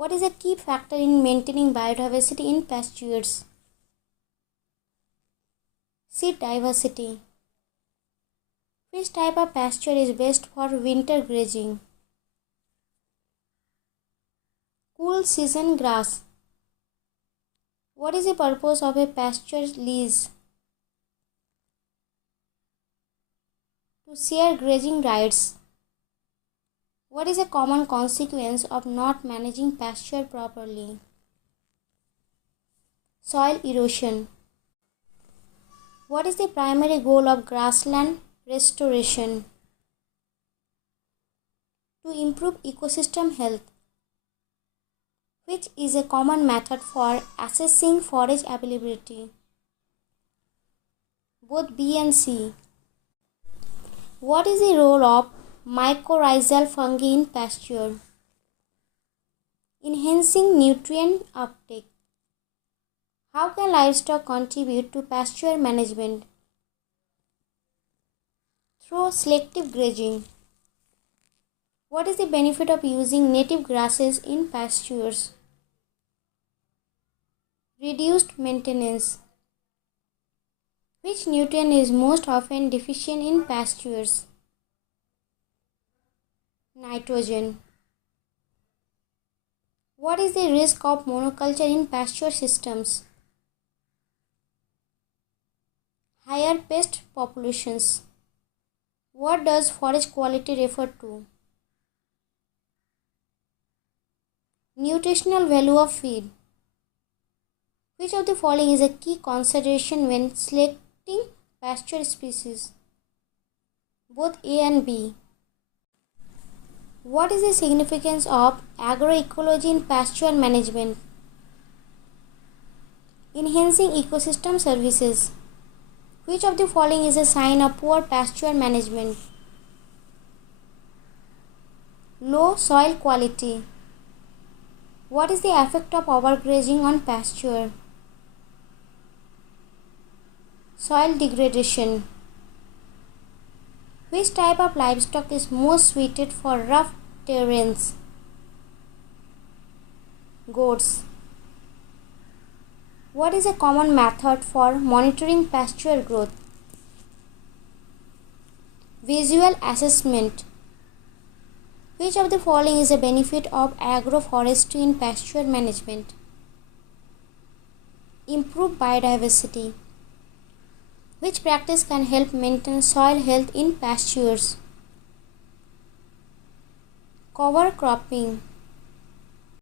What is a key factor in maintaining biodiversity in pastures? Seed diversity. Which type of pasture is best for winter grazing? Cool season grass. What is the purpose of a pasture lease? To share grazing rights. What is a common consequence of not managing pasture properly? Soil erosion. What is the primary goal of grassland restoration? To improve ecosystem health. Which is a common method for assessing forage availability? Both B and C. What is the role of mycorrhizal fungi in pasture? Enhancing nutrient uptake. How can livestock contribute to pasture management? Through selective grazing. What is the benefit of using native grasses in pastures? Reduced maintenance. Which nutrient is most often deficient in pastures? Nitrogen. What is the risk of monoculture in pasture systems? Higher pest populations. What does forage quality refer to? Nutritional value of feed. Which of the following is a key consideration when selecting pasture species? Both A and B. What is the significance of agroecology in pasture management? Enhancing ecosystem services. Which of the following is a sign of poor pasture management? Low soil quality. What is the effect of overgrazing on pasture? Soil degradation. Which type of livestock is most suited for rough terrains? Goats. What is a common method for monitoring pasture growth? Visual assessment. Which of the following is a benefit of agroforestry in pasture management? Improve biodiversity. Which practice can help maintain soil health in pastures? Cover cropping.